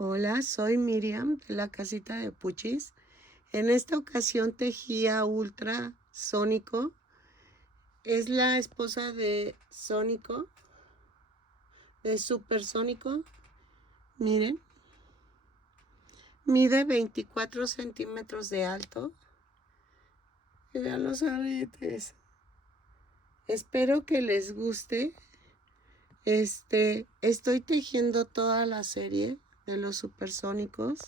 Hola, soy Miriam de la casita de Puchis. En esta ocasión tejía ultrasónico. Es la esposa de Sónico, de Supersónico. Miren, mide 24 centímetros de alto. Vean los aretes. Espero que les guste. Estoy tejiendo toda la serie de los supersónicos.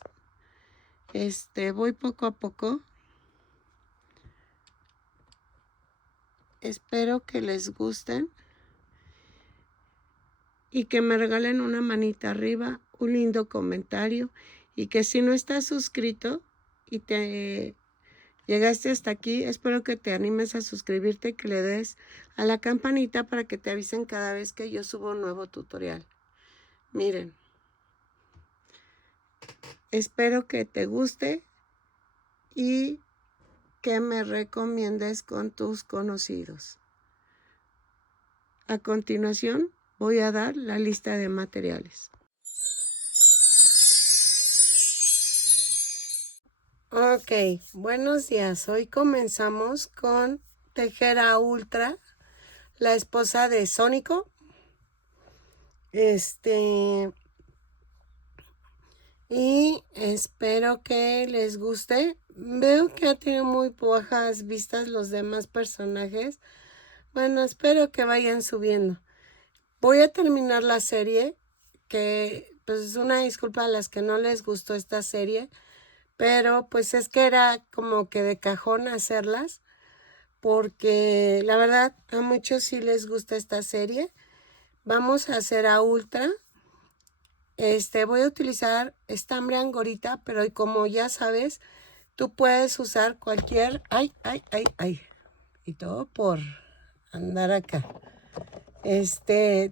Voy poco a poco. Espero que les gusten y que me regalen una manita arriba, un lindo comentario, y que si no estás suscrito y te llegaste hasta aquí, espero que te animes a suscribirte y que le des a la campanita para que te avisen cada vez que yo subo un nuevo tutorial. Miren, espero que te guste y que me recomiendes con tus conocidos. A continuación voy a dar la lista de materiales. Ok, buenos días. Hoy comenzamos con Tejera Ultra, la esposa de Sónico. Y espero que les guste. Veo que ha tenido muy bajas vistas los demás personajes. Bueno, espero que vayan subiendo. Voy a terminar la serie, que pues es una disculpa a las que no les gustó esta serie, pero pues es que era como que de cajón hacerlas, porque la verdad a muchos sí les gusta esta serie. Vamos a hacer a Ultra. Voy a utilizar estambre angorita, pero como ya sabes, tú puedes usar cualquier... ¡Ay! Y todo por andar acá.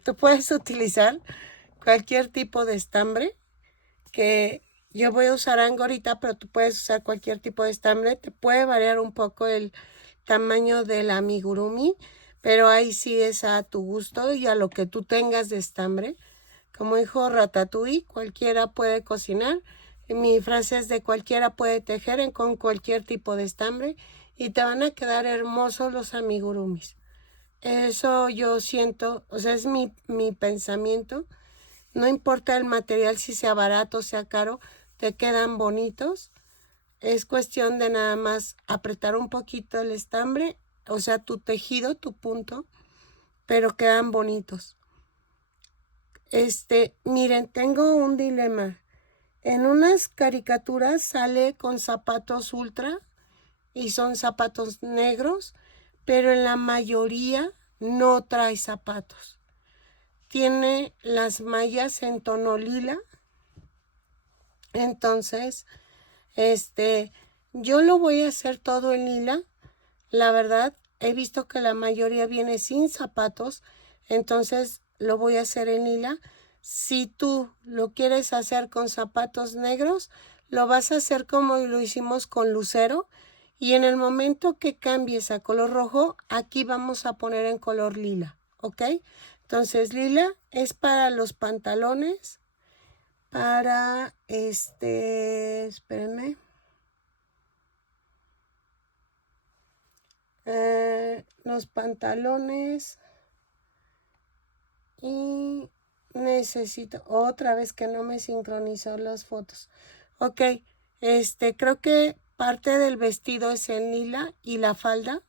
Tú puedes utilizar cualquier tipo de estambre, que yo voy a usar angorita, pero tú puedes usar cualquier tipo de estambre. Te puede variar un poco el tamaño del amigurumi, pero ahí sí es a tu gusto y a lo que tú tengas de estambre. Como dijo Ratatouille, cualquiera puede cocinar. Mi frase es de cualquiera puede tejer con cualquier tipo de estambre y te van a quedar hermosos los amigurumis. Eso yo siento, o sea, es mi pensamiento. No importa el material, si sea barato o sea caro, te quedan bonitos. Es cuestión de nada más apretar un poquito el estambre, o sea, tu tejido, tu punto, pero quedan bonitos. Miren, tengo un dilema. En unas caricaturas sale con zapatos ultra y son zapatos negros, pero en la mayoría no trae zapatos. Tiene las mallas en tono lila. Entonces, yo lo voy a hacer todo en lila. La verdad, he visto que la mayoría viene sin zapatos, entonces lo voy a hacer en lila. Si tú lo quieres hacer con zapatos negros, lo vas a hacer como lo hicimos con lucero. Y en el momento que cambies a color rojo, aquí vamos a poner en color lila, ¿ok? Entonces, lila es para los pantalones, para espérenme. Los pantalones y necesito otra vez que no me sincronizó las fotos. Ok, creo que parte del vestido es en lila y la falda,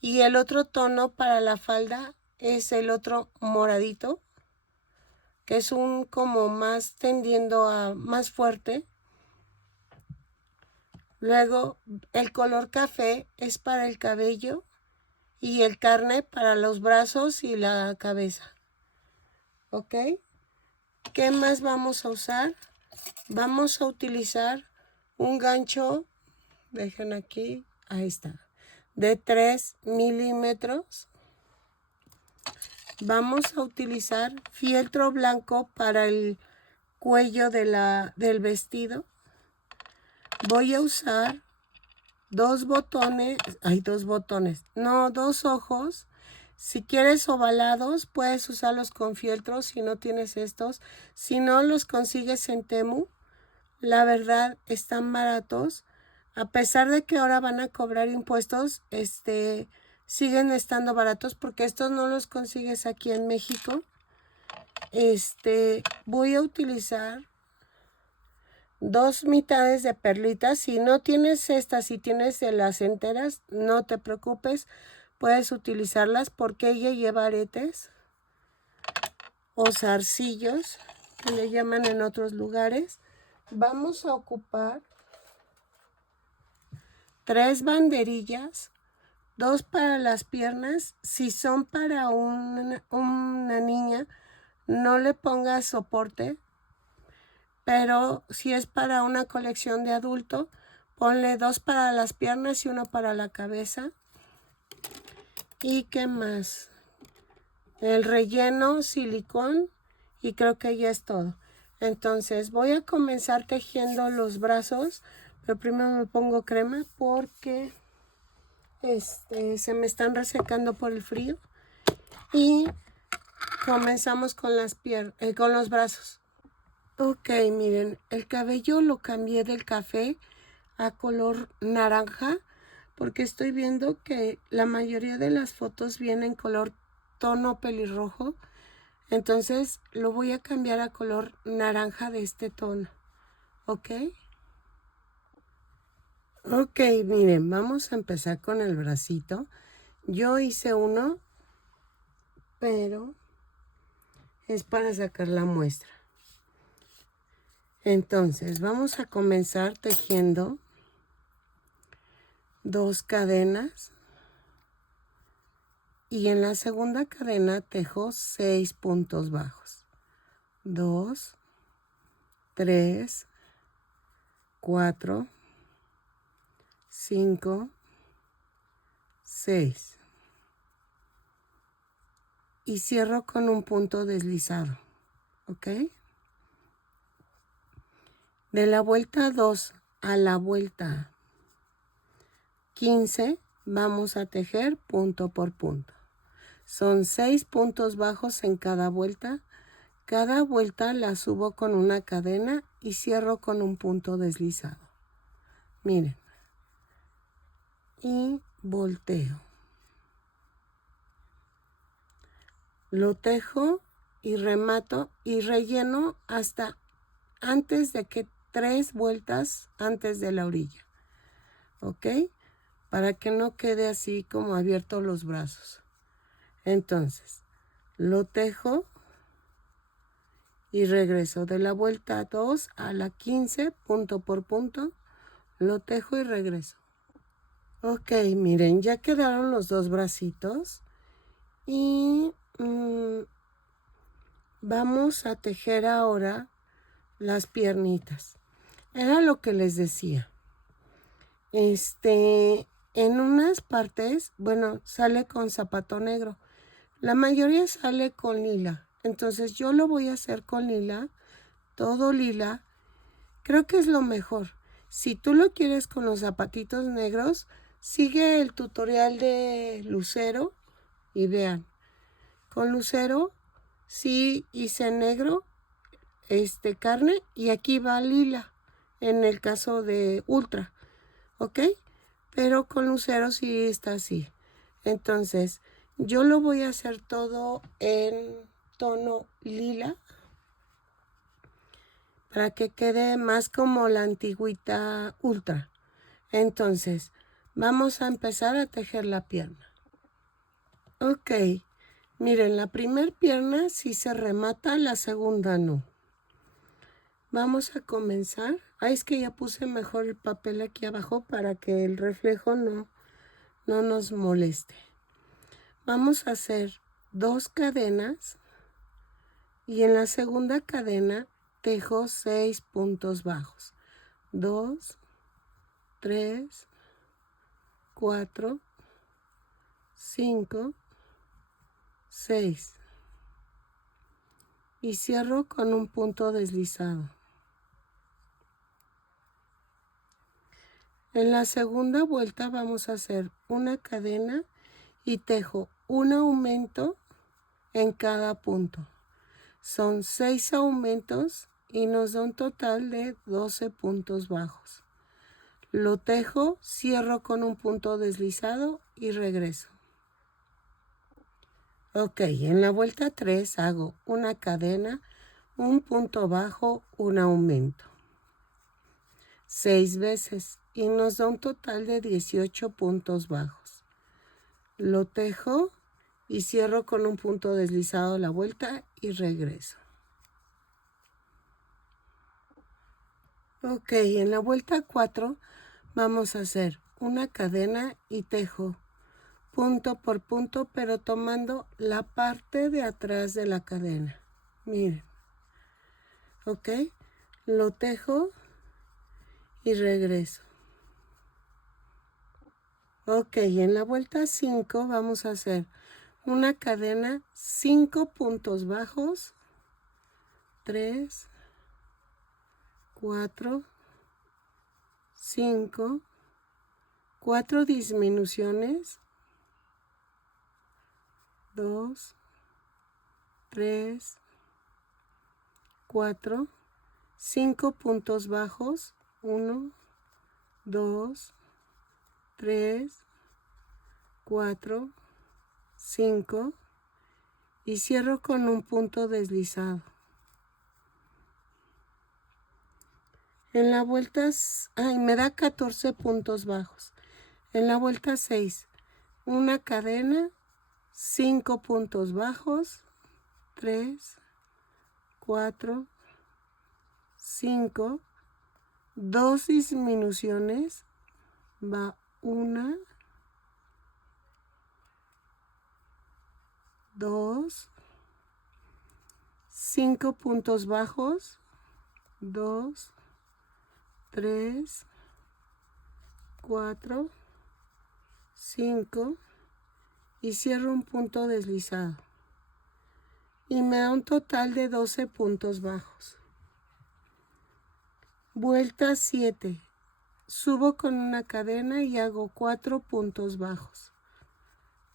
y el otro tono para la falda es el otro moradito, que es un como más tendiendo a más fuerte. Luego el color café es para el cabello y el carne para los brazos y la cabeza. ¿Ok? ¿Qué más vamos a usar? Vamos a utilizar un gancho, dejen aquí, ahí está, de 3 milímetros. Vamos a utilizar fieltro blanco para el cuello del vestido. Voy a usar dos ojos Si quieres ovalados, puedes usarlos con fieltro si no tienes estos. Si no, los consigues en Temu. La verdad, están baratos. A pesar de que ahora van a cobrar impuestos, siguen estando baratos porque estos no los consigues aquí en México. Voy a utilizar 2 mitades de perlitas. Si no tienes estas, si tienes de las enteras, no te preocupes. Puedes utilizarlas porque ella lleva aretes o zarcillos, que le llaman en otros lugares. Vamos a ocupar 3 banderillas, 2 para las piernas. Si son para una niña, no le pongas soporte, pero si es para una colección de adulto, ponle 2 para las piernas y 1 para la cabeza. ¿Y qué más? El relleno, silicón, y creo que ya es todo. Entonces voy a comenzar tejiendo los brazos, pero primero me pongo crema porque se me están resecando por el frío. Y comenzamos con con los brazos. Ok, miren, el cabello lo cambié del café a color naranja porque estoy viendo que la mayoría de las fotos vienen color tono pelirrojo. Entonces lo voy a cambiar a color naranja de este tono. ¿Ok? Ok, miren, vamos a empezar con el bracito. Yo hice uno, pero es para sacar la muestra. Entonces vamos a comenzar tejiendo 2 cadenas y en la segunda cadena tejo 6 puntos bajos. 2, 3, 4, 5, 6. Y cierro con un punto deslizado. ¿Ok? De la vuelta 2 a la vuelta 15 vamos a tejer punto por punto. Son 6 puntos bajos en cada vuelta. Cada vuelta la subo con una cadena y cierro con un punto deslizado. Miren. Y volteo. Lo tejo y remato y relleno hasta antes de que 3 vueltas antes de la orilla. ¿Ok? Para que no quede así como abiertos los brazos. Entonces, lo tejo y regreso de la vuelta 2 a la 15, punto por punto, lo tejo y regreso. Ok, miren, ya quedaron los 2 bracitos y vamos a tejer ahora las piernitas. Era lo que les decía. En unas partes, bueno, sale con zapato negro. La mayoría sale con lila. Entonces yo lo voy a hacer con lila, todo lila. Creo que es lo mejor. Si tú lo quieres con los zapatitos negros, sigue el tutorial de Lucero y vean. Con Lucero sí hice negro, carne, y aquí va lila en el caso de Ultra. ¿Ok? Pero con Lucero sí está así. Entonces, yo lo voy a hacer todo en tono lila para que quede más como la antigüita Ultra. Entonces, vamos a empezar a tejer la pierna. Ok, miren, la primera pierna sí se remata, la segunda no. Vamos a comenzar. Es que ya puse mejor el papel aquí abajo para que el reflejo no nos moleste. Vamos a hacer 2 cadenas y en la segunda cadena tejo 6 puntos bajos. 2, 3, 4, 5, 6. Y cierro con un punto deslizado. En la segunda vuelta vamos a hacer una cadena y tejo un aumento en cada punto. Son 6 aumentos y nos da un total de 12 puntos bajos. Lo tejo, cierro con un punto deslizado y regreso. Ok, en la vuelta 3 hago una cadena, un punto bajo, un aumento. 6 veces y nos da un total de 18 puntos bajos. Lo tejo y cierro con un punto deslizado la vuelta y regreso. Ok, en la vuelta 4 vamos a hacer una cadena y tejo punto por punto, pero tomando la parte de atrás de la cadena. Miren. Ok, lo tejo y regreso. Ok, en la vuelta 5 vamos a hacer una cadena, 5 puntos bajos, 3, 4, 5, 4 disminuciones, 2, 3, 4, 5 puntos bajos, 1, 2, 3, 4, 5 y cierro con un punto deslizado. En la vuelta, me da 14 puntos bajos. En la vuelta 6, una cadena, 5 puntos bajos, 3, 4, 5, 2 disminuciones, va 1, 2, 5 puntos bajos, 2, 3, 4, 5 y cierro un punto deslizado. Y me da un total de 12 puntos bajos. Vuelta 7. Subo con una cadena y hago 4 puntos bajos.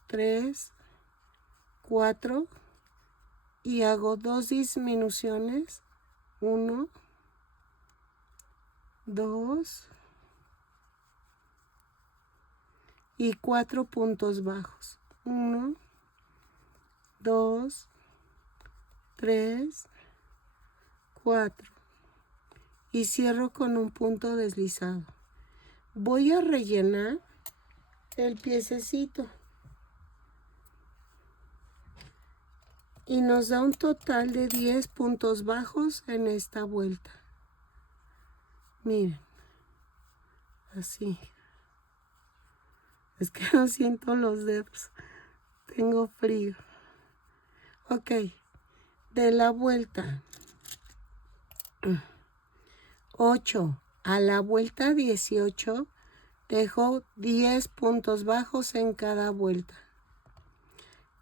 3, 4 y hago 2 disminuciones. 1, 2 y 4 puntos bajos. 1, 2, 3, 4 y cierro con un punto deslizado. Voy a rellenar el piececito y nos da un total de 10 puntos bajos en esta vuelta. Miren, así. Es que no siento los dedos, tengo frío. Ok, de la vuelta 8 a la vuelta 18 dejo 10 puntos bajos en cada vuelta.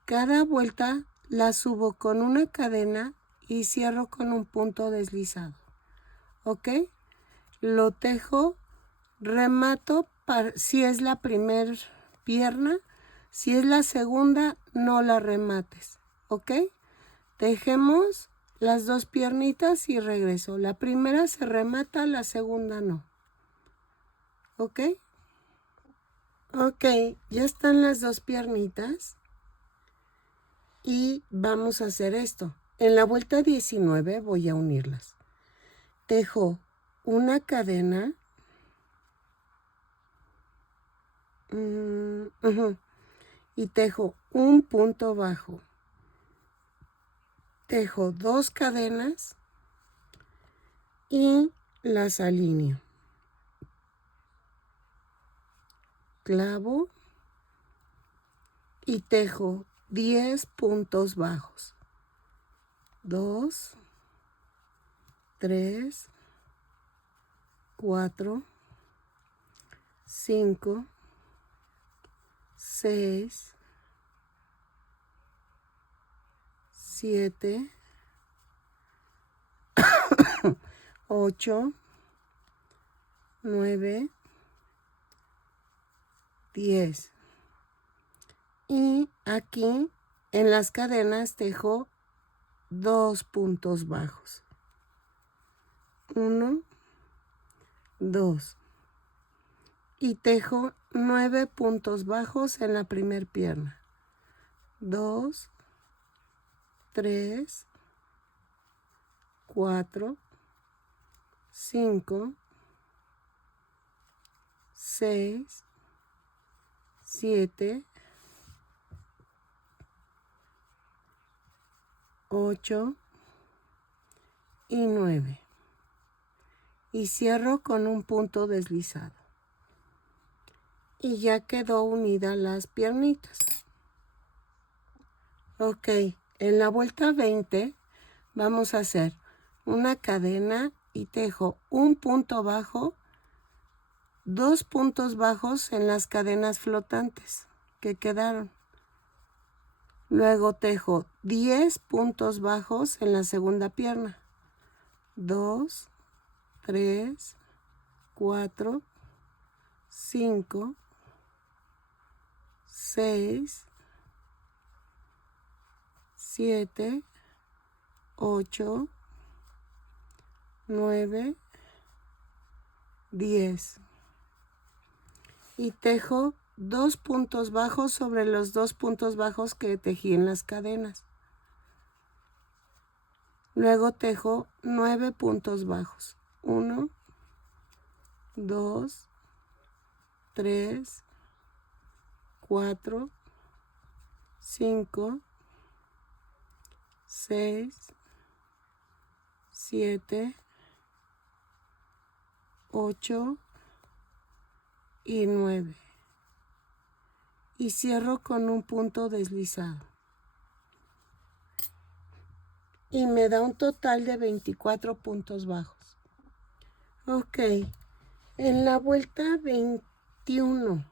Cada vuelta la subo con una cadena y cierro con un punto deslizado. ¿Ok? Lo tejo, remato si es la primera pierna. Si es la segunda, no la remates. ¿Ok? Tejemos las 2 piernitas y regreso. La primera se remata, la segunda no. ¿Ok? Ok, ya están las 2 piernitas. Y vamos a hacer esto. En la vuelta 19 voy a unirlas. Tejo una cadena. Y tejo un punto bajo. Tejo 2 cadenas y las alineo. Clavo y tejo 10 puntos bajos. 2, 3, 4, 5, 6, 7, 8, 9, 10. Y aquí en las cadenas tejo 2 puntos bajos. 1, 2. Y tejo 9 puntos bajos en la primera pierna. 2, 3, 4, 5, 6, 7, 8 y 9. Y cierro con un punto deslizado. Y ya quedó unida las piernitas. Ok, en la vuelta 20 vamos a hacer una cadena y tejo un punto bajo, 2 puntos bajos en las cadenas flotantes que quedaron. Luego tejo 10 puntos bajos en la segunda pierna. 2, 3, 4, 5, 6, 7, 8, 9, 10. Y tejo 2 puntos bajos sobre los 2 puntos bajos que tejí en las cadenas. Luego tejo 9 puntos bajos. 1, 2, 3, 4, 5, 6, 7, 8 y 9. Y cierro con un punto deslizado. Y me da un total de 24 puntos bajos. Ok, en la vuelta 21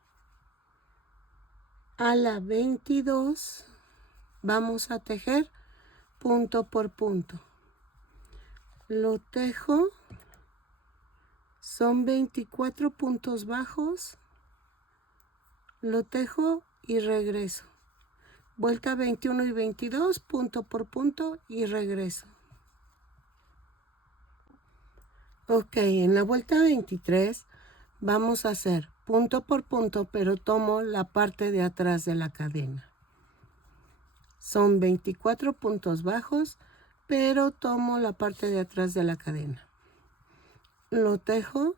a la 22 vamos a tejer punto por punto. Lo tejo, son 24 puntos bajos, lo tejo y regreso. Vuelta 21 y 22, punto por punto y regreso. Ok, en la vuelta 23 vamos a hacer punto por punto, pero tomo la parte de atrás de la cadena. Son 24 puntos bajos, pero tomo la parte de atrás de la cadena. Lo tejo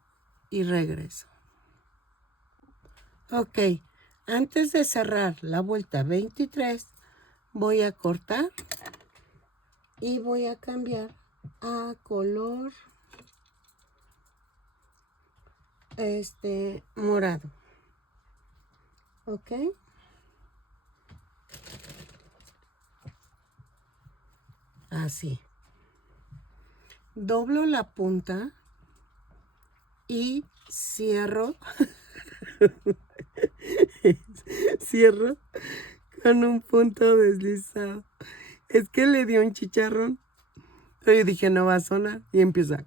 y regreso. Ok, antes de cerrar la vuelta 23, voy a cortar y voy a cambiar a color morado. Ok. Así. Doblo la punta y cierro. Cierro con un punto deslizado. Es que le dio un chicharrón. Pero yo dije, no va a sonar. Y empieza.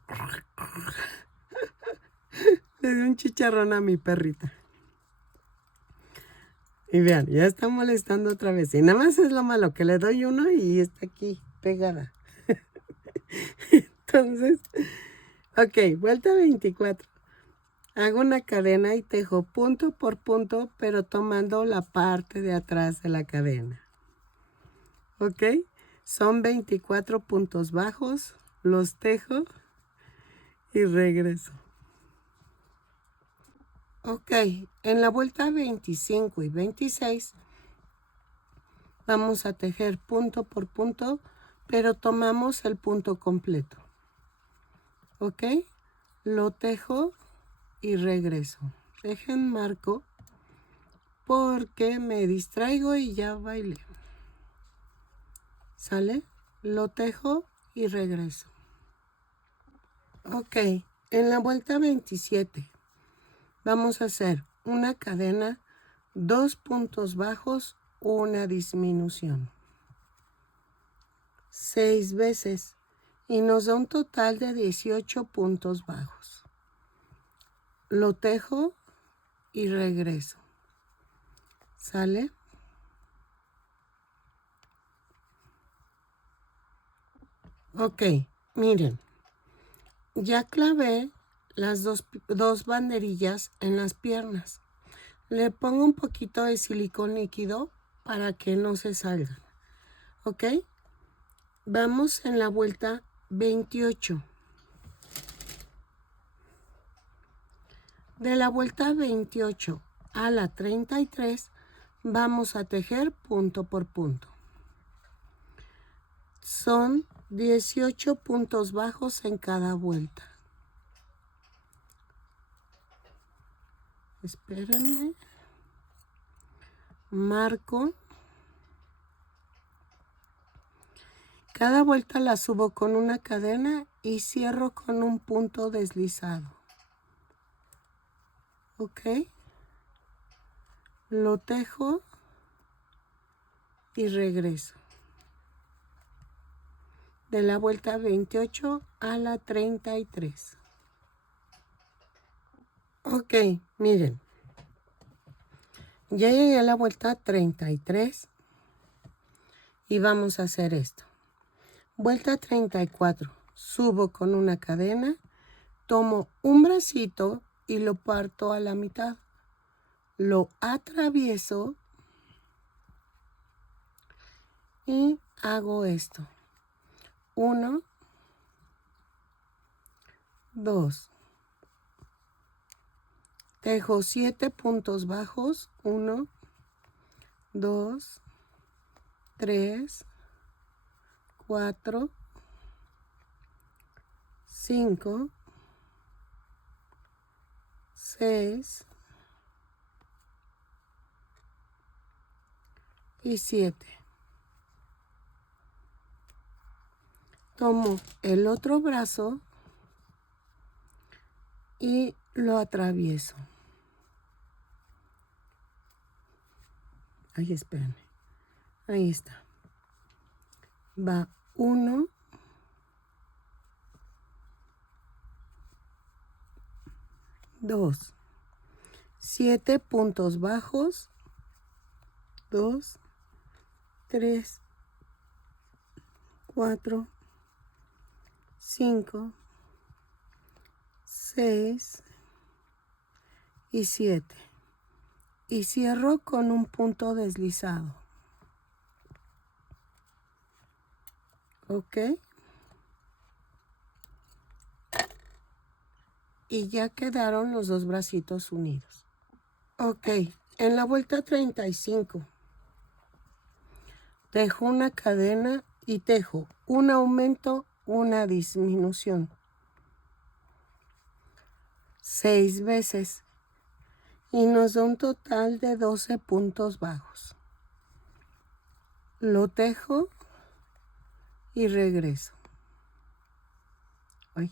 Le dio un chicharrón a mi perrita. Y vean, ya está molestando otra vez. Y nada más es lo malo, que le doy uno y está aquí pegada. Entonces, ok, vuelta 24. Hago una cadena y tejo punto por punto, pero tomando la parte de atrás de la cadena. Ok, son 24 puntos bajos, los tejo y regreso. Ok, en la vuelta 25 y 26 vamos a tejer punto por punto, pero tomamos el punto completo. Ok, lo tejo y regreso. Dejen marco porque me distraigo y ya bailé. ¿Sale? Lo tejo y regreso. Ok, en la vuelta 27 vamos a hacer una cadena, 2 puntos bajos, una disminución. 6 veces y nos da un total de 18 puntos bajos. Lo tejo y regreso. ¿Sale? Ok, miren, ya clavé las dos banderillas en las piernas. Le pongo un poquito de silicón líquido para que no se salgan. Ok, vamos en la vuelta 28. De la vuelta 28 a la 33 vamos a tejer punto por punto. Son 18 puntos bajos en cada vuelta. Espérenme. Marco. Cada vuelta la subo con una cadena y cierro con un punto deslizado. Ok. Lo tejo y regreso. De la vuelta 28 a la 33. Ok, miren. Ya llegué a la vuelta 33 y vamos a hacer esto. Vuelta 34. Subo con una cadena, tomo un bracito y lo parto a la mitad. Lo atravieso y hago esto. 1, 2. Tejo 7 puntos bajos. 1, 2, 3, 4, 5, 6 y 7. Tomo el otro brazo y lo atravieso. Ay, espérenme. Ahí está. Va 1, 2, 7 puntos bajos, 2, 3, 4, 5, 6 y 7. Y cierro con un punto deslizado. Ok. Y ya quedaron los dos bracitos unidos. Ok, en la vuelta 35 tejo una cadena y tejo un aumento, una disminución. 6 veces. Y nos da un total de 12 puntos bajos. Lo tejo y regreso. Ay,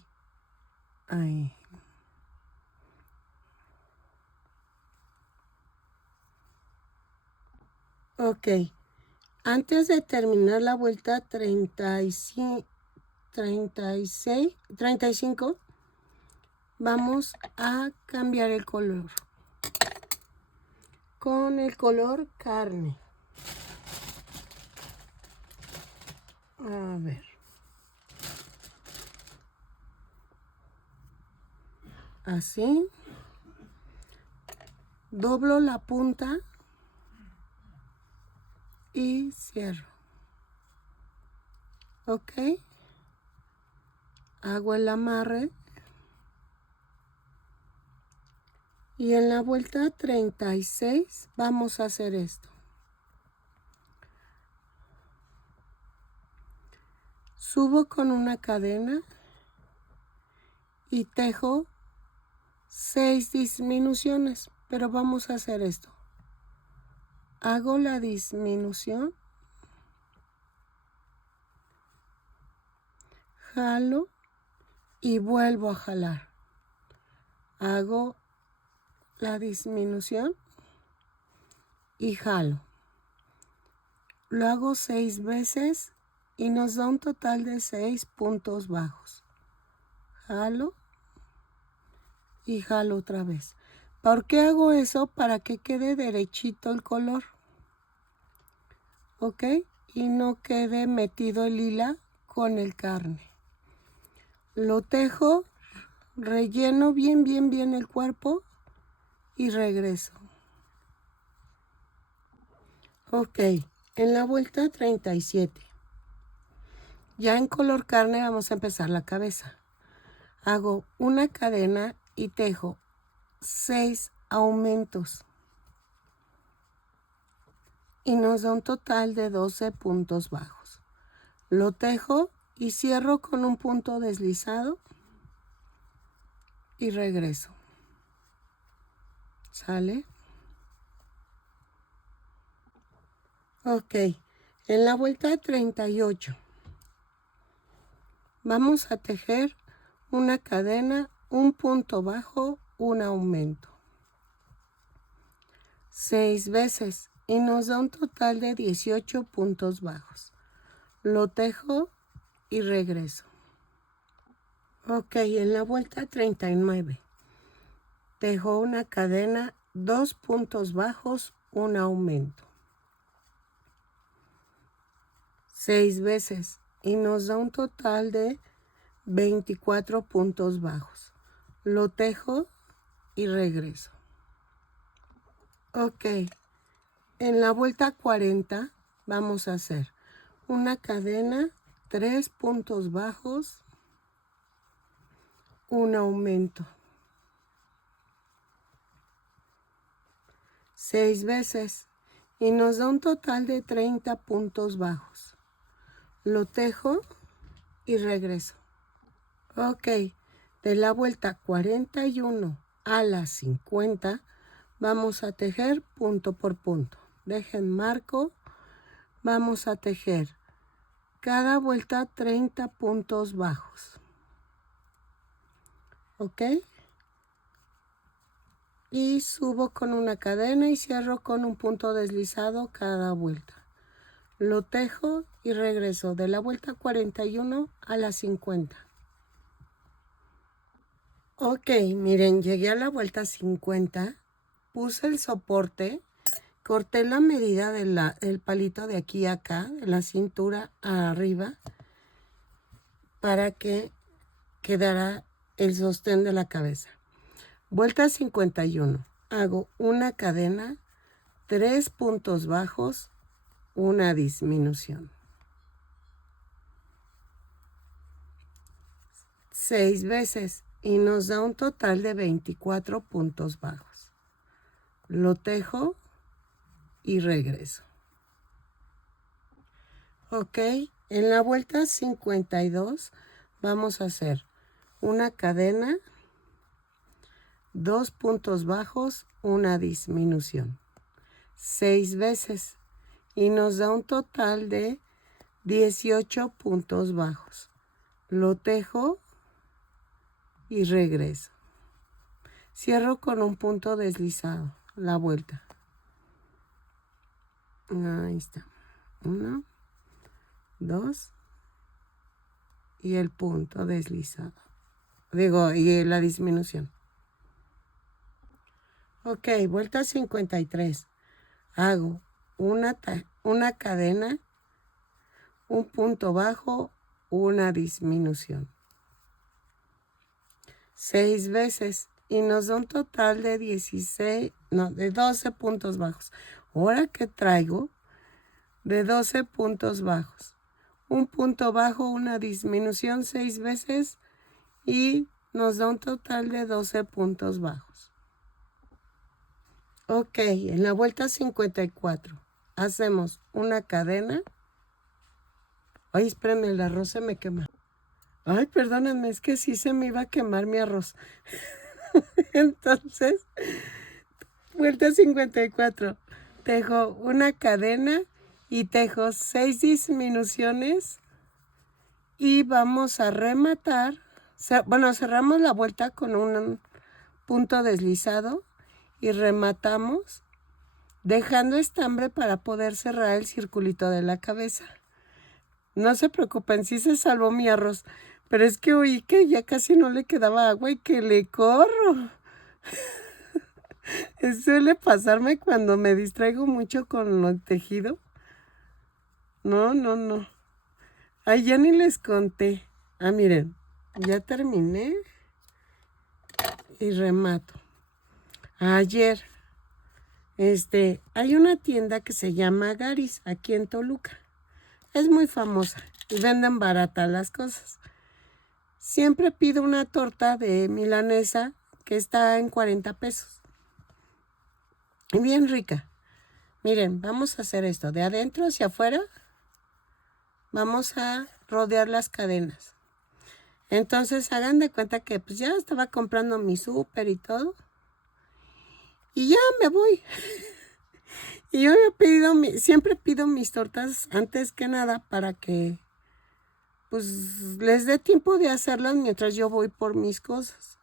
ahí. Ok, antes de terminar la vuelta 35, vamos a cambiar el color con el color carne. A ver. Así. Doblo la punta y cierro. Ok. Hago el amarre. Y en la vuelta 36 vamos a hacer esto. Subo con una cadena y tejo 6 disminuciones, pero vamos a hacer esto. Hago la disminución, jalo y vuelvo a jalar. Hago la disminución y jalo. Lo hago 6 veces y nos da un total de 6 puntos bajos. Jalo y jalo otra vez. ¿Por qué hago eso? Para que quede derechito el color. ¿Ok? Y no quede metido el hila con el carne. Lo tejo, relleno bien el cuerpo y regreso. Ok, en la vuelta 37. Ya en color carne vamos a empezar la cabeza. Hago una cadena y tejo 6 aumentos. Y nos da un total de 12 puntos bajos. Lo tejo y cierro con un punto deslizado y regreso. ¿Sale? Ok, en la vuelta 38 vamos a tejer una cadena, un punto bajo, un aumento. 6 veces y nos da un total de 18 puntos bajos. Lo tejo y regreso. Ok, en la vuelta 39 tejo una cadena, 2 puntos bajos, un aumento. 6 veces y nos da un total de 24 puntos bajos. Lo tejo y regreso. Ok, en la vuelta 40 vamos a hacer una cadena, 3 puntos bajos, un aumento. 6 veces y nos da un total de 30 puntos bajos. Lo tejo y regreso. Ok, de la vuelta 41 a la 50 vamos a tejer punto por punto. Dejen marco. Vamos a tejer cada vuelta 30 puntos bajos. Ok. Y subo con una cadena y cierro con un punto deslizado cada vuelta. Lo tejo y regreso de la vuelta 41 a la 50. Ok, miren, llegué a la vuelta 50, puse el soporte, corté la medida del palito de aquí a acá, de la cintura a arriba, para que quedara el sostén de la cabeza. Vuelta 51, hago una cadena, 3 puntos bajos, una disminución. 6 veces y nos da un total de 24 puntos bajos. Lo tejo y regreso. Ok, en la vuelta 52 vamos a hacer una cadena, 2 puntos bajos, una disminución. 6 veces y nos da un total de 18 puntos bajos. Lo tejo y regreso. Cierro con un punto deslizado la vuelta. Ahí está. 1, 2 y el punto deslizado. Y la disminución. Ok, vuelta 53. Hago una cadena, un punto bajo, una disminución. 6 veces y nos da un total de 12 puntos bajos. Ahora que traigo de 12 puntos bajos. Un punto bajo, una disminución 6 veces y nos da un total de 12 puntos bajos. Ok, en la vuelta 54 hacemos una cadena. Ay, espérenme, el arroz se me quema. Ay, perdónenme, es que sí se me iba a quemar mi arroz. Entonces, vuelta 54. Tejo una cadena y tejo 6 disminuciones. Y vamos a rematar. Bueno, cerramos la vuelta con un punto deslizado y rematamos dejando estambre para poder cerrar el circulito de la cabeza. No se preocupen, sí se salvó mi arroz, pero es que oí que ya casi no le quedaba agua y que le corro. Suele pasarme cuando me distraigo mucho con el tejido. No. Ay, ya ni les conté. Ah, miren, ya terminé y remato. Ayer, hay una tienda que se llama Garis, aquí en Toluca. Es muy famosa y venden baratas las cosas. Siempre pido una torta de milanesa que está en 40 pesos. Y bien rica. Miren, vamos a hacer esto. De adentro hacia afuera, vamos a rodear las cadenas. Entonces, hagan de cuenta que pues ya estaba comprando mi súper y todo. Y ya me voy. Y yo había pedido, siempre pido mis tortas antes que nada para que pues les dé tiempo de hacerlas mientras yo voy por mis cosas.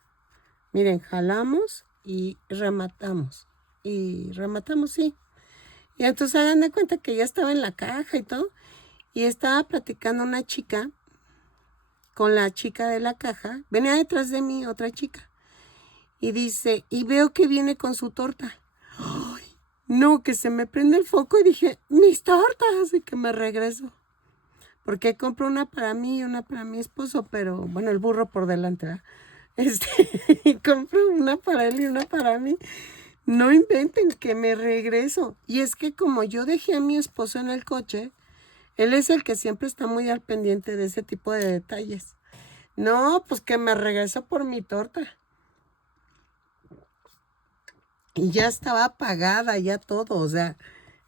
Miren, jalamos y rematamos. Y rematamos, sí. Y entonces hagan de cuenta que ya estaba en la caja y todo. Y estaba platicando una chica con la chica de la caja. Venía detrás de mí otra chica. Y dice, y veo que viene con su torta. ¡Ay! No, que se me prende el foco y dije, mis tortas. Y que me regreso. Porque compro una para mí y una para mi esposo, pero bueno, el burro por delante, ¿verdad? Y compro una para él y una para mí. No inventen que me regreso. Y es que como yo dejé a mi esposo en el coche, él es el que siempre está muy al pendiente de ese tipo de detalles. No, pues que me regreso por mi torta. Y ya estaba apagada, ya todo, o sea,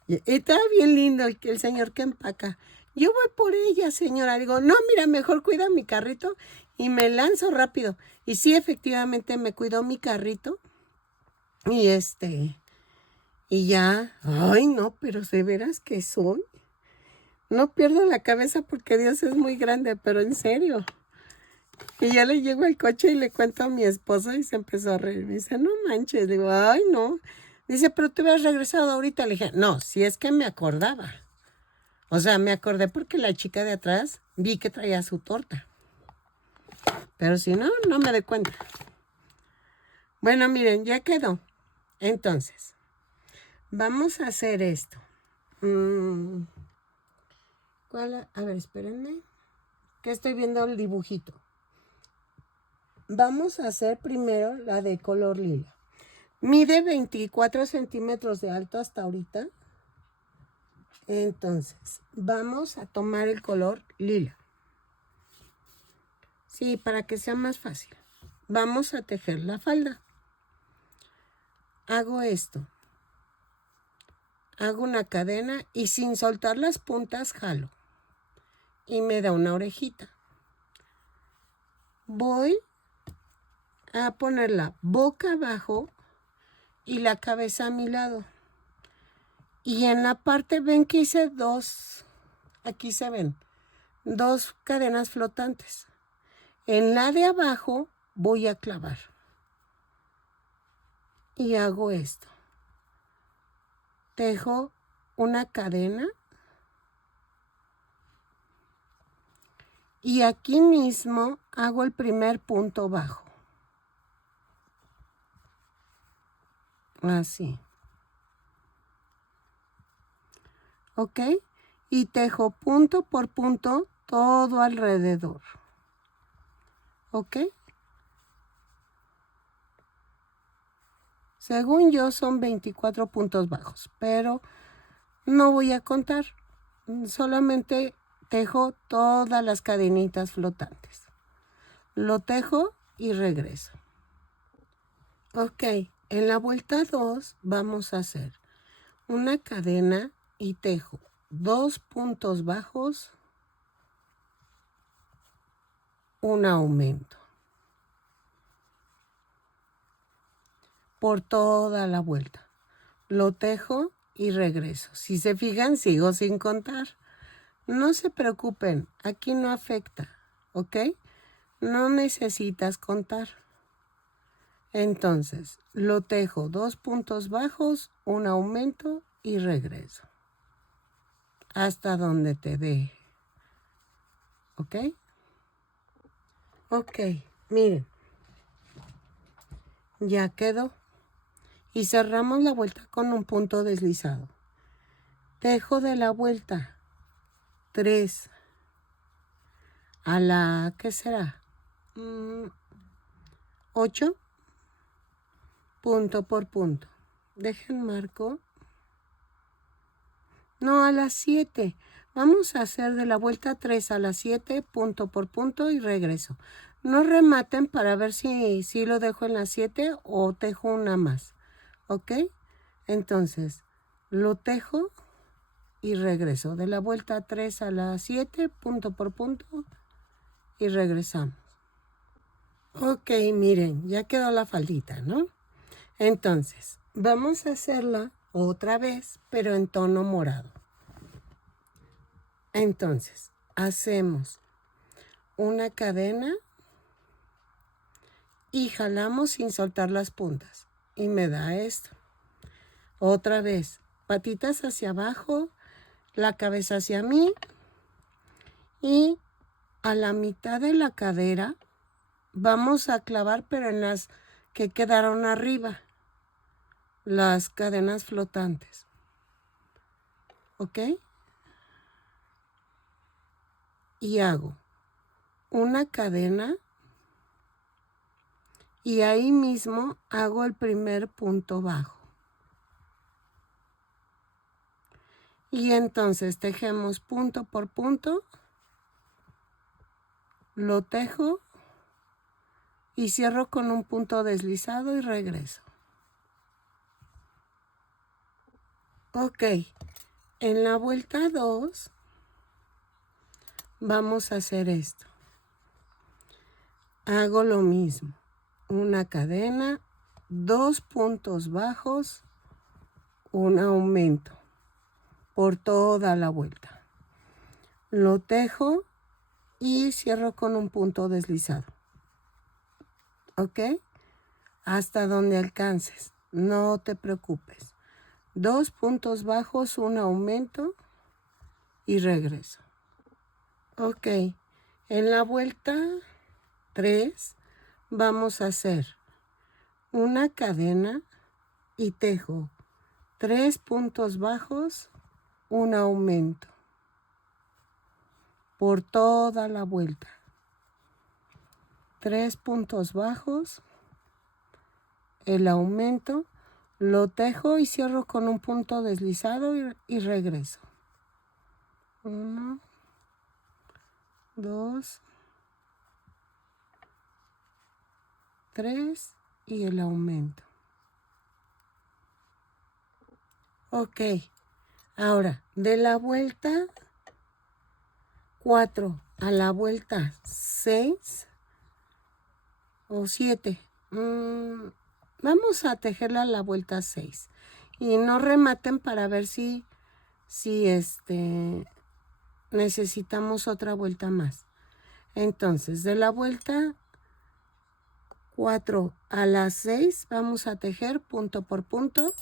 y estaba bien lindo el señor que empaca. Yo voy por ella, señora. Digo, no, mira, mejor cuida mi carrito y me lanzo rápido. Y sí, efectivamente me cuidó mi carrito. Y y ya, ay no, pero de veras que soy. No pierdo la cabeza porque Dios es muy grande, pero en serio. Y ya le llego al coche y le cuento a mi esposo y se empezó a reír. Me dice, no manches. Digo, ay no. Dice, pero te hubieras regresado ahorita. Le dije, no, si es que me acordaba. O sea, me acordé porque la chica de atrás vi que traía su torta. Pero si no, no me doy cuenta. Bueno, miren, ya quedó. Entonces, vamos a hacer esto. ¿Cuál? A ver, espérenme. Que estoy viendo el dibujito. Vamos a hacer primero la de color lila. Mide 24 centímetros de alto hasta ahorita. Entonces, vamos a tomar el color lila. Sí, para que sea más fácil. Vamos a tejer la falda. Hago esto. Hago una cadena y sin soltar las puntas jalo. Y me da una orejita. Voy a ponerla boca abajo y la cabeza a mi lado. Y en la parte ven que hice dos, aquí se ven, dos cadenas flotantes. En la de abajo voy a clavar. Y hago esto. Tejo una cadena. Y aquí mismo hago el primer punto bajo. Así. ¿Ok? Y tejo punto por punto todo alrededor. ¿Ok? Según yo son 24 puntos bajos, pero no voy a contar. Solamente tejo todas las cadenitas flotantes. Lo tejo y regreso. Ok, en la vuelta 2 vamos a hacer una cadena y tejo 2 puntos bajos, un aumento. Por toda la vuelta. Lo tejo y regreso. Si se fijan, sigo sin contar. No se preocupen, aquí no afecta, ¿ok? No necesitas contar. Entonces, lo tejo 2 puntos bajos, un aumento y regreso. Hasta donde te dé. ¿Ok? Ok, miren. Ya quedó. Y cerramos la vuelta con un punto deslizado. Tejo de la vuelta 3, a la, ¿qué será? 8, punto por punto. Dejen marco. No, a las 7. Vamos a hacer de la vuelta 3 a las 7, punto por punto y regreso. No rematen para ver si lo dejo en las 7 o tejo una más. ¿Ok? Entonces, lo tejo y regreso. De la vuelta 3 a las 7, punto por punto y regresamos. Ok, miren, ya quedó la faldita, ¿no? Entonces, vamos a hacerla otra vez, pero en tono morado. Entonces, hacemos una cadena y jalamos sin soltar las puntas. Y me da esto. Otra vez, patitas hacia abajo, la cabeza hacia mí y a la mitad de la cadera vamos a clavar, pero en las que quedaron arriba, las cadenas flotantes. ¿Ok? Y hago una cadena y ahí mismo hago el primer punto bajo. Y entonces tejemos punto por punto, lo tejo y cierro con un punto deslizado y regreso. Ok, en la vuelta 2 vamos a hacer esto. Hago lo mismo, una cadena, 2 puntos bajos, un aumento por toda la vuelta. Lo tejo y cierro con un punto deslizado. ¿Ok? Hasta donde alcances, no te preocupes. 2 puntos bajos, un aumento y regreso. Ok, en la vuelta 3 vamos a hacer una cadena y tejo 3 puntos bajos, un aumento por toda la vuelta. 3 puntos bajos, el aumento, lo tejo y cierro con un punto deslizado y regreso. 1, 2, 3 y el aumento. Ok, ahora de la vuelta 4 a la vuelta 6 o 7. Vamos a tejerla a la vuelta 6. Y no rematen para ver si necesitamos otra vuelta más. Entonces, de la vuelta 4 a las 6 vamos a tejer punto por punto,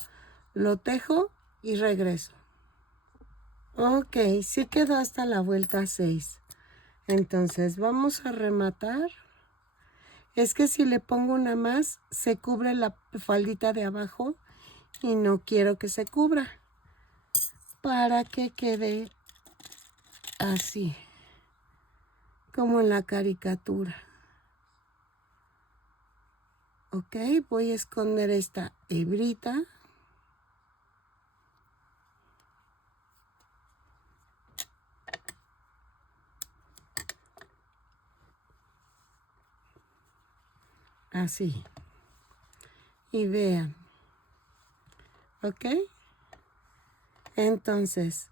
lo tejo y regreso. Ok, sí quedó hasta la vuelta 6. Entonces vamos a rematar. Es que si le pongo una más, se cubre la faldita de abajo y no quiero que se cubra. Para que quede así, como en la caricatura. Ok, voy a esconder esta hebrita. Así. Y vean. ¿Ok? Entonces,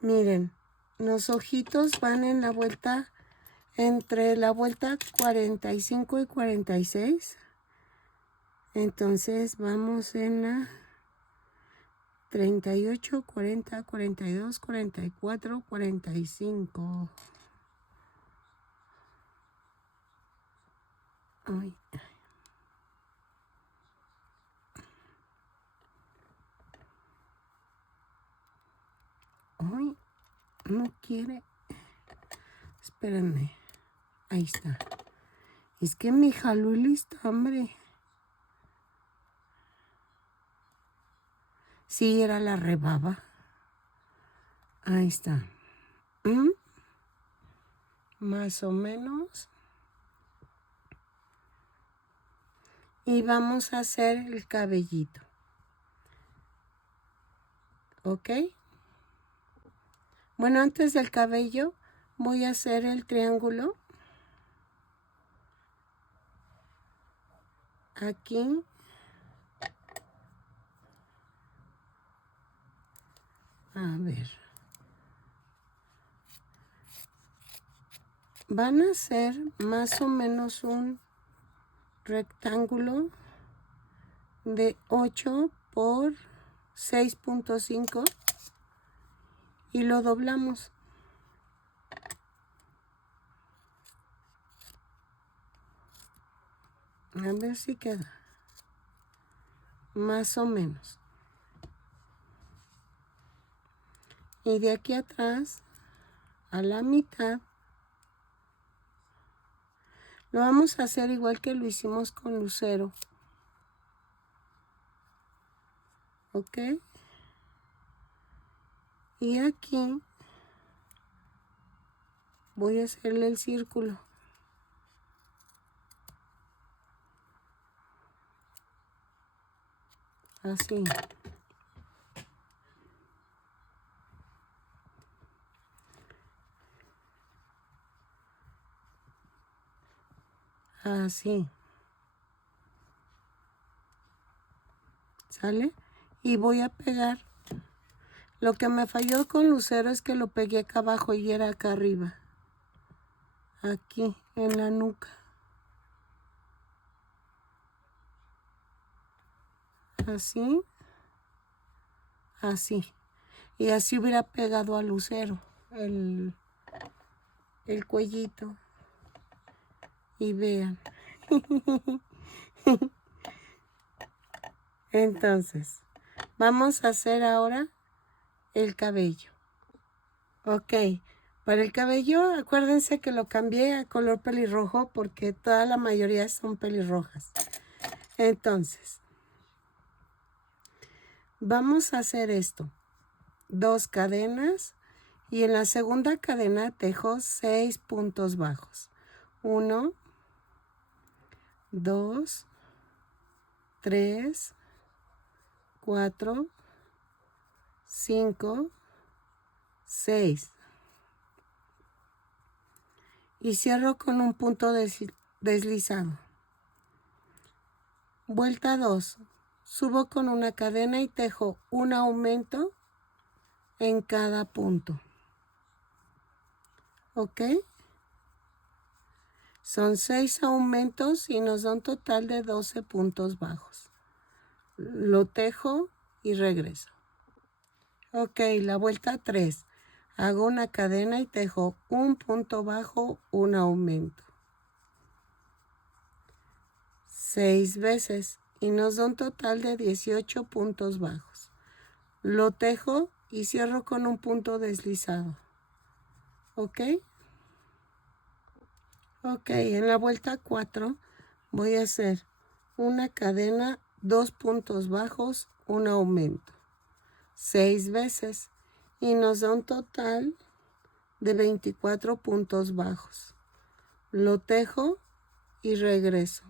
miren, los ojitos van en la vuelta, entre la vuelta 45 y 46. Entonces, vamos en la 38, 40, 42, 44, 45. Ay. Ay, no quiere. Espérenme. Ahí está. Es que me jaló el estambre. Sí, era la rebaba. Ahí está. más o menos. Y vamos a hacer el cabellito. ¿Ok? Bueno, antes del cabello voy a hacer el triángulo. Aquí. A ver. Van a hacer más o menos un rectángulo de 8 por 6.5 y lo doblamos. A ver si queda. Más o menos. Y de aquí atrás, a la mitad, lo vamos a hacer igual que lo hicimos con lucero. ¿Ok? Y aquí voy a hacerle el círculo. Así. Así. ¿Sale? Y voy a pegar. Lo que me falló con lucero es que lo pegué acá abajo y era acá arriba. Aquí, en la nuca. Así. Así. Y así hubiera pegado al lucero el cuellito. Y vean. Entonces, vamos a hacer ahora el cabello. Ok, para el cabello acuérdense que lo cambié a color pelirrojo porque toda la mayoría son pelirrojas. Entonces, vamos a hacer esto. 2 cadenas y en la segunda cadena tejo 6 puntos bajos. 1, 2, 3, 4, 5, 6. Y cierro con un punto deslizado. Vuelta 2. Subo con una cadena y tejo un aumento en cada punto. ¿Ok? Son 6 aumentos y nos da un total de 12 puntos bajos. Lo tejo y regreso. Ok, la vuelta 3. Hago una cadena y tejo un punto bajo, un aumento. 6 veces y nos da un total de 18 puntos bajos. Lo tejo y cierro con un punto deslizado. ¿Ok? Ok, en la vuelta 4 voy a hacer una cadena, 2 puntos bajos, un aumento. 6 veces y nos da un total de 24 puntos bajos. Lo tejo y regreso.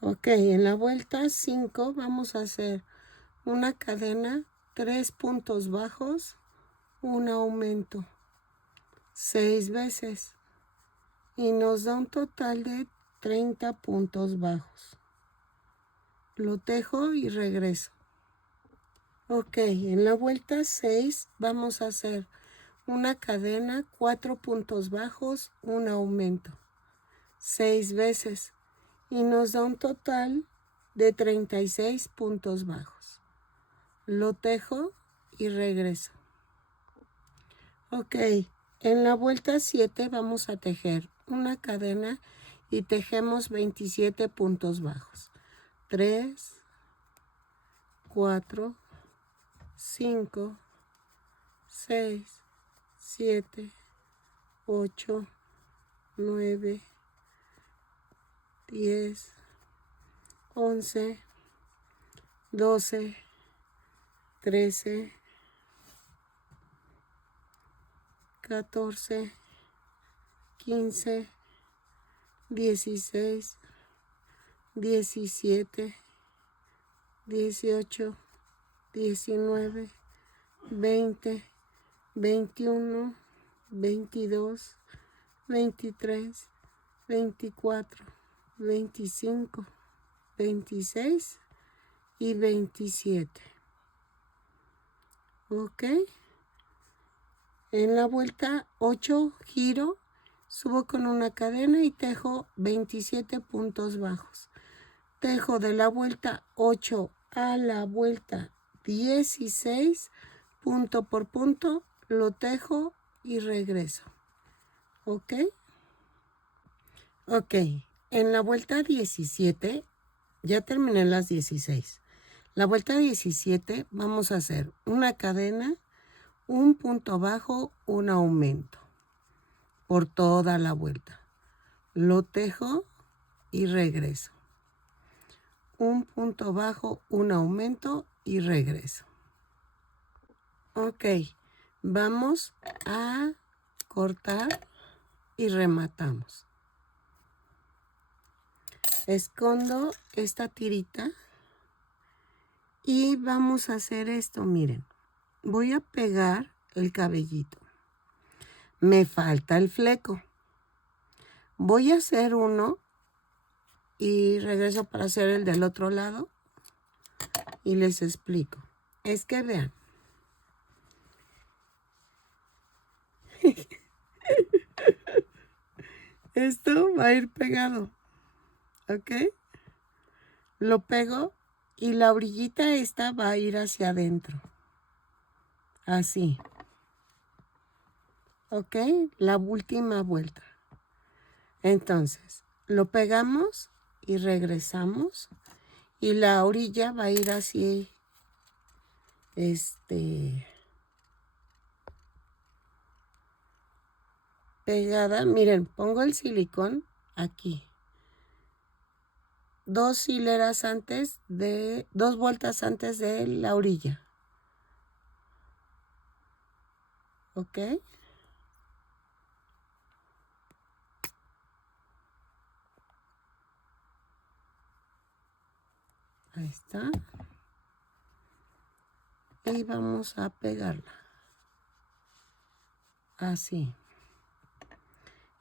Ok, en la vuelta 5 vamos a hacer una cadena, 3 puntos bajos, un aumento. 6 veces y nos da un total de 30 puntos bajos. Lo tejo y regreso. Ok, en la vuelta 6 vamos a hacer una cadena, 4 puntos bajos, un aumento. 6 veces y nos da un total de 36 puntos bajos. Lo tejo y regreso. Ok, en la vuelta 7 vamos a tejer una cadena y tejemos 27 puntos bajos. 3, 4, 5, 6, 7, 8, 9, 10, 11, 12, 13, 14, 15, 16, 17, 18, 19, 20, 21, 22, 23, 24, 25, 26 y 27. Ok. En la vuelta 8 giro, subo con una cadena y tejo 27 puntos bajos. Tejo de la vuelta 8 a la vuelta 16, punto por punto, lo tejo y regreso. ¿Ok? Ok, en la vuelta 17, ya terminé las 16. La vuelta 17 vamos a hacer una cadena, un punto bajo, un aumento por toda la vuelta. Lo tejo y regreso. Un punto bajo, un aumento y regreso. Ok, vamos a cortar y rematamos. Escondo esta tirita y vamos a hacer esto, miren. Voy a pegar el cabellito. Me falta el fleco. Voy a hacer uno y regreso para hacer el del otro lado y les explico. Es que vean. Esto va a ir pegado. ¿Ok? Lo pego y la orillita esta va a ir hacia adentro. Así. ¿Ok? La última vuelta. Entonces, lo pegamos y regresamos. Y la orilla va a ir así. Pegada. Miren, pongo el silicón aquí. 2 hileras antes de, 2 vueltas antes de la orilla. ¿Ok? Ahí está. Y vamos a pegarla. Así.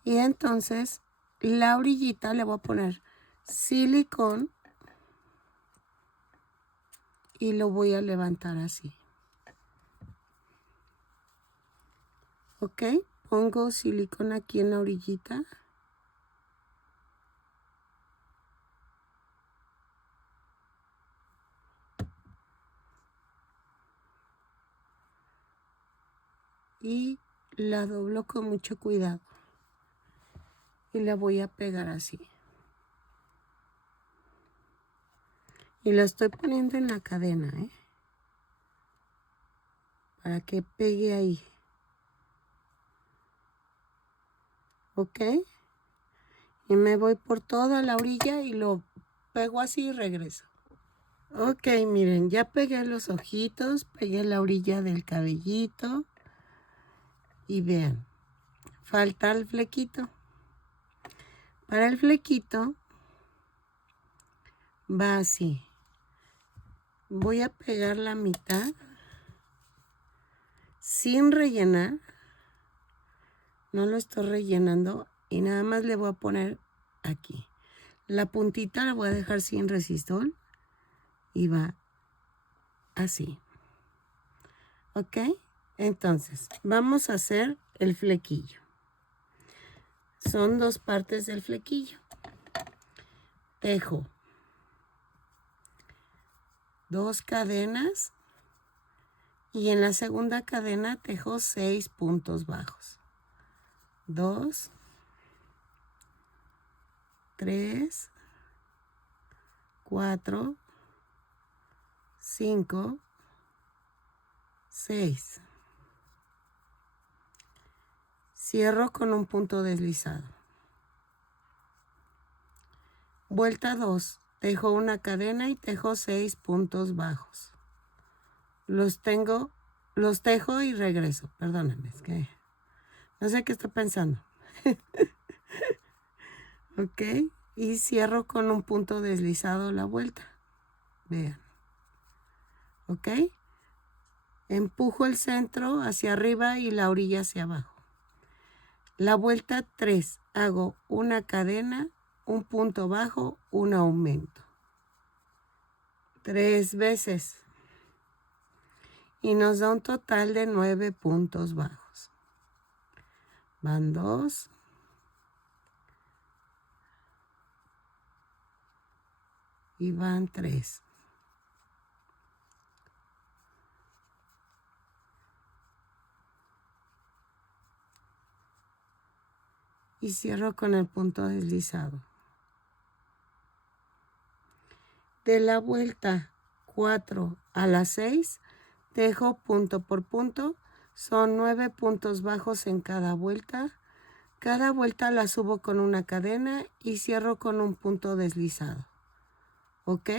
Y entonces la orillita le voy a poner silicón y lo voy a levantar así. ¿Ok? Pongo silicón aquí en la orillita. Y la doblo con mucho cuidado. Y la voy a pegar así. Y la estoy poniendo en la cadena, ¿eh? Para que pegue ahí. ¿Ok? Y me voy por toda la orilla y lo pego así y regreso. Ok, miren, ya pegué los ojitos, pegué la orilla del cabellito. Y vean, falta el flequito. Para el flequito va así. Voy a pegar la mitad sin rellenar. No lo estoy rellenando y nada más le voy a poner aquí. La puntita la voy a dejar sin resistol y va así. ¿Ok? Entonces, vamos a hacer el flequillo. Son 2 partes del flequillo. Tejo 2 cadenas y en la segunda cadena tejo 6 puntos bajos. 2, 3, 4, 5, 6. Cierro con un punto deslizado. Vuelta 2. Tejo una cadena y tejo 6 puntos bajos. Los tejo y regreso. Perdónenme, es que No sé qué está pensando. Ok. Y cierro con un punto deslizado la vuelta. Vean. Ok. Empujo el centro hacia arriba y la orilla hacia abajo. La vuelta 3. Hago una cadena, un punto bajo, un aumento. 3 veces. Y nos da un total de 9 puntos bajos. Van 2. Y van 3. Y cierro con el punto deslizado. De la vuelta 4 a la 6, dejo punto por punto. Son 9 puntos bajos en cada vuelta. Cada vuelta la subo con una cadena y cierro con un punto deslizado. ¿Ok?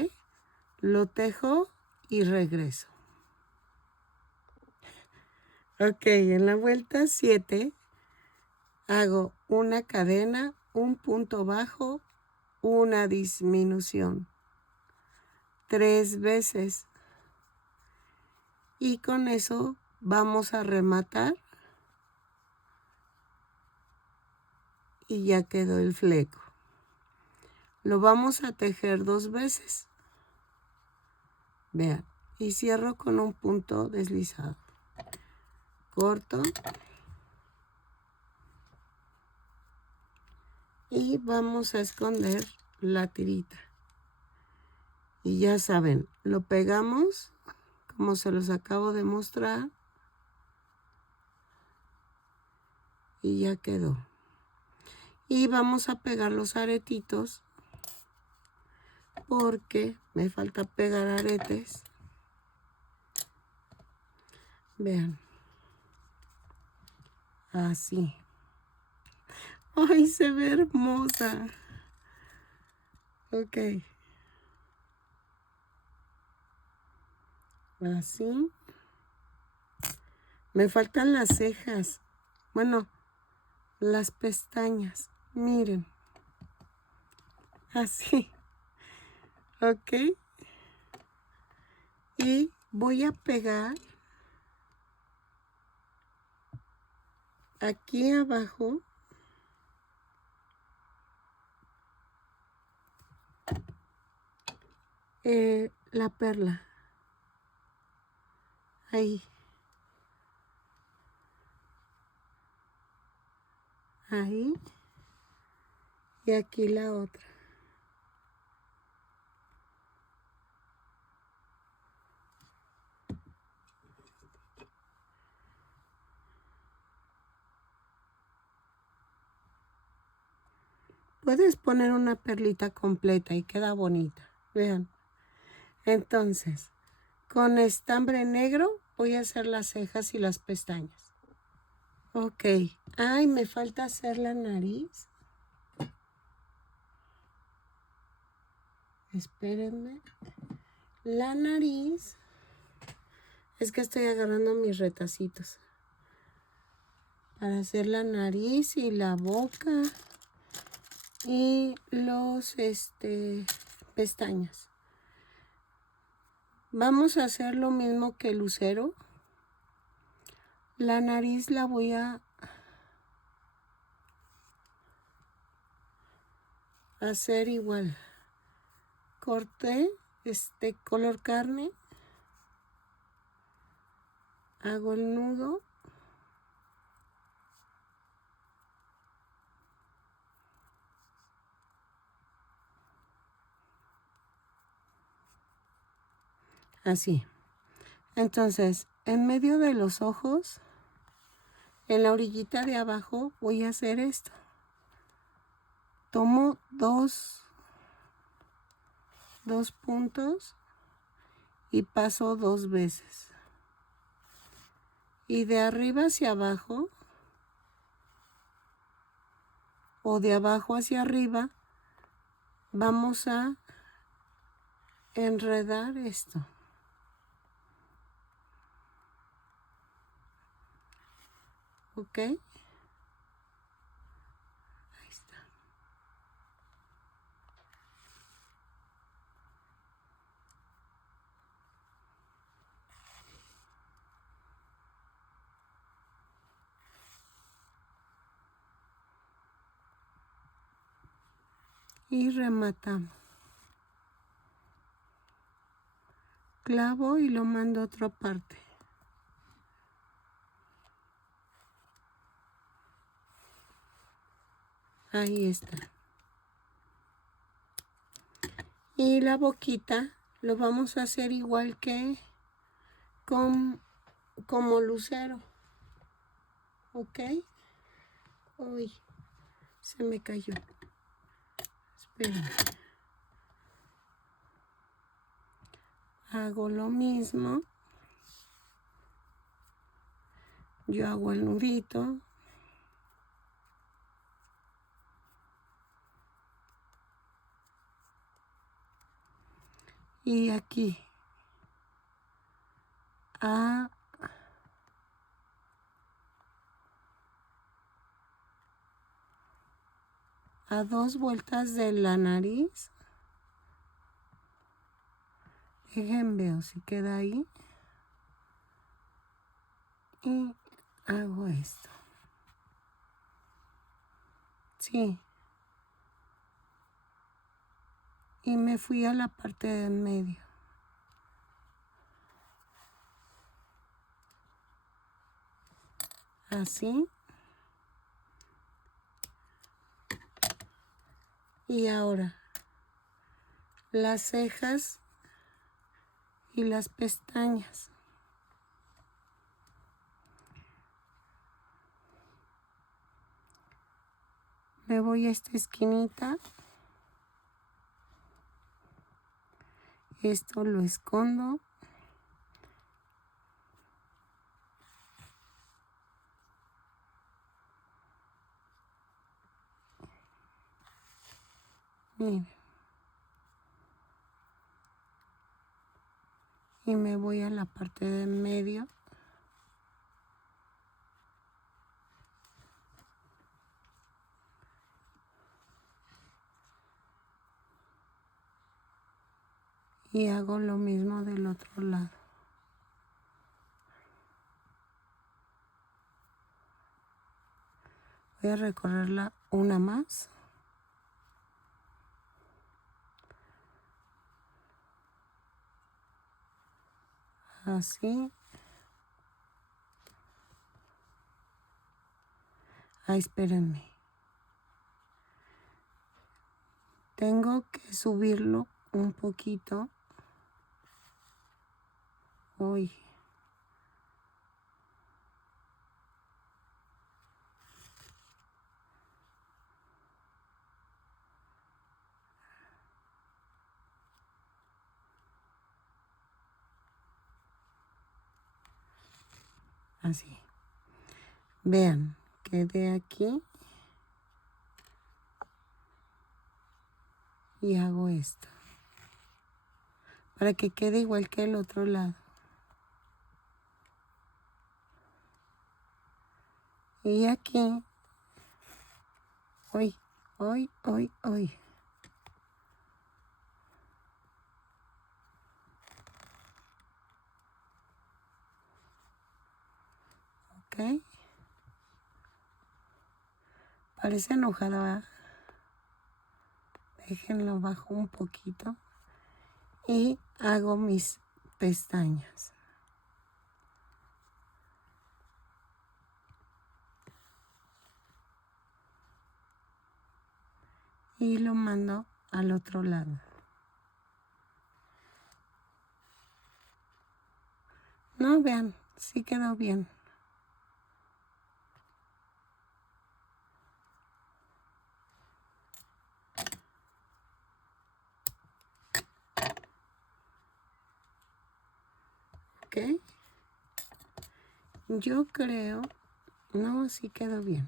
Lo tejo y regreso. Ok, en la vuelta 7 hago una cadena, un punto bajo, una disminución. 3 veces. Y con eso vamos a rematar. Y ya quedó el fleco. Lo vamos a tejer 2 veces. Vean. Y cierro con un punto deslizado. Corto. Y vamos a esconder la tirita. Y ya saben, lo pegamos como se los acabo de mostrar. Y ya quedó. Y vamos a pegar los aretitos porque me falta pegar aretes. Vean. Así. ¡Ay, se ve hermosa! Ok. Así. Me faltan las cejas. Bueno, las pestañas. Miren. Así. Ok. Y voy a pegar aquí abajo la perla. Ahí. Ahí. Y aquí la otra. Puedes poner una perlita completa y queda bonita. Vean. Entonces, con estambre negro voy a hacer las cejas y las pestañas. Ok. Ay, me falta hacer la nariz. Espérenme. La nariz. Es que estoy agarrando mis retacitos. Para hacer la nariz y la boca. Y los pestañas. Vamos a hacer lo mismo que el lucero. La nariz la voy a hacer igual. Corté color carne. Hago el nudo. Así. Entonces, en medio de los ojos, en la orillita de abajo, voy a hacer esto. Tomo dos puntos y paso 2 veces. Y de arriba hacia abajo, o de abajo hacia arriba, vamos a enredar esto. ¿Ok? y rematamos. Clavo y lo mando a otra parte. Ahí está. Y la boquita lo vamos a hacer igual que como lucero. ¿Ok? Uy, se me cayó. Esperen. Hago lo mismo. Yo hago el nudito. Y aquí. A dos vueltas de la nariz. Dejen veo si queda ahí. Y hago esto. Sí. Y me fui a la parte de en medio. Así. Y ahora las cejas y las pestañas. Me voy a esta esquinita. Esto lo escondo. Miren. Y me voy a la parte de en medio. Y hago lo mismo del otro lado. Voy a recorrerla una más. Así. Ah, espérenme. Tengo que subirlo un poquito. Uy. Así. Vean, quedé aquí. Y hago esto. Para que quede igual que el otro lado. Y aquí. Uy, uy, uy, uy. Ok. Parece enojada, ¿verdad? Déjenlo bajo un poquito. Y hago mis pestañas. Y lo mando al otro lado. No, vean, sí quedó bien. ¿Ok? Yo creo, no, sí quedó bien.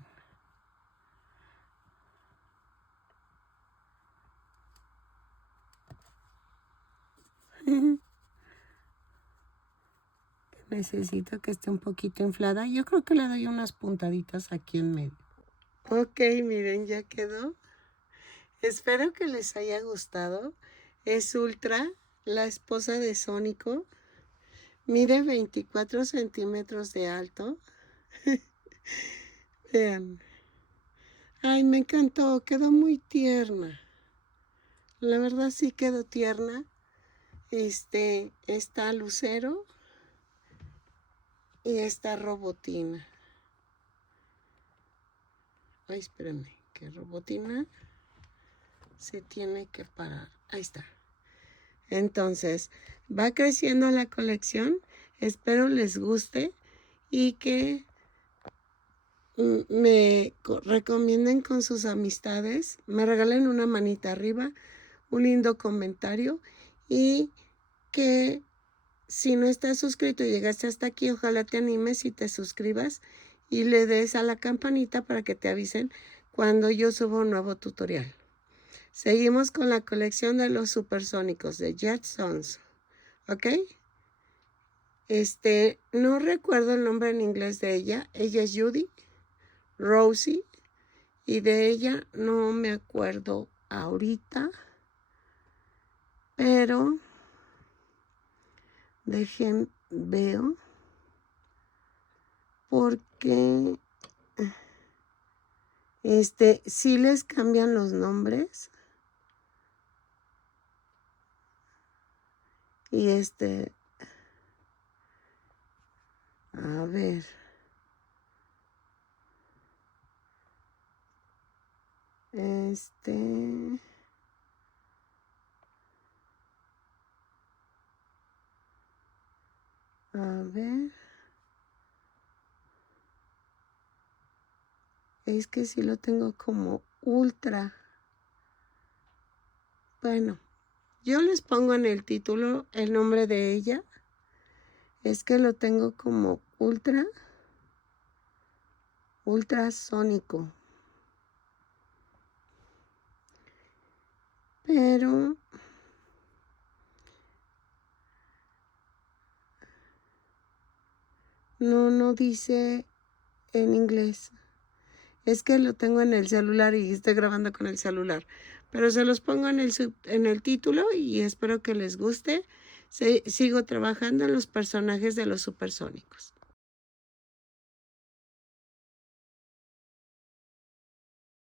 Necesito que esté un poquito inflada. Yo creo que le doy unas puntaditas aquí en medio. Ok, miren, ya quedó. Espero que les haya gustado. Es Ultra, la esposa de Sónico. Mide 24 centímetros de alto. Vean. Ay, me encantó, quedó muy tierna. La verdad sí quedó tierna. Está Lucero y está Robotina. Ay, espérenme, que Robotina se tiene que parar. Ahí está. Entonces, va creciendo la colección. Espero les guste y que me recomienden con sus amistades, me regalen una manita arriba, un lindo comentario y que si no estás suscrito y llegaste hasta aquí, ojalá te animes y te suscribas y le des a la campanita para que te avisen cuando yo suba un nuevo tutorial. Seguimos con la colección de los supersónicos de Jetsons, ¿ok? No recuerdo el nombre en inglés de ella. Ella es Judy, Rosie, y de ella no me acuerdo ahorita, pero dejen veo porque sí les cambian los nombres y a ver, a ver, es que sí lo tengo como ultra. Bueno, yo les pongo en el título el nombre de ella. Es que lo tengo como ultrasónico. Pero no dice en inglés. Es que lo tengo en el celular y estoy grabando con el celular. Pero se los pongo en el título y espero que les guste. Sigo trabajando en los personajes de los supersónicos.